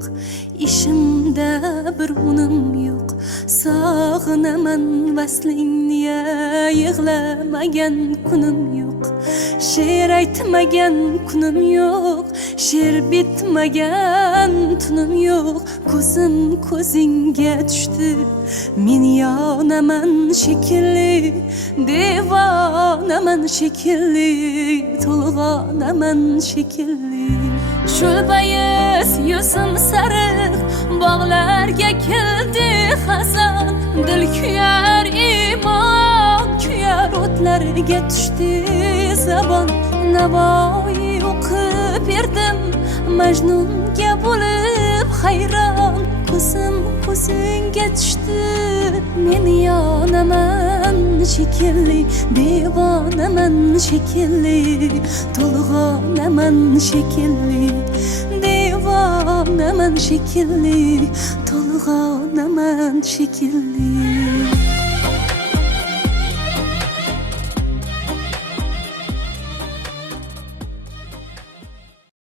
yok, işimde bir unum yok. Sağınaman vaslingniye, yığlamagan kunum yok. Şiir aytmagan kunum yok, şiir bitmagan tunum yok. Ko'zim ko'zingga tushdi, men yonaman shekilli, devonaman shekilli, to'lg'onaman shekilli. Shulbayis yuzim sariq, bog'larga keldi xazon. Dil kuyar, iymon kuyar, o'tlarga tushdi zabon. Navoiy o'qib berdim, Majnunga bo'lib hayron. Ko'zim ko'zingga tushdi, men yonaman shekilli, devonaman shekilli, to'lg'onaman shekilli, devonaman shekilli, to'lg'onaman shekilli.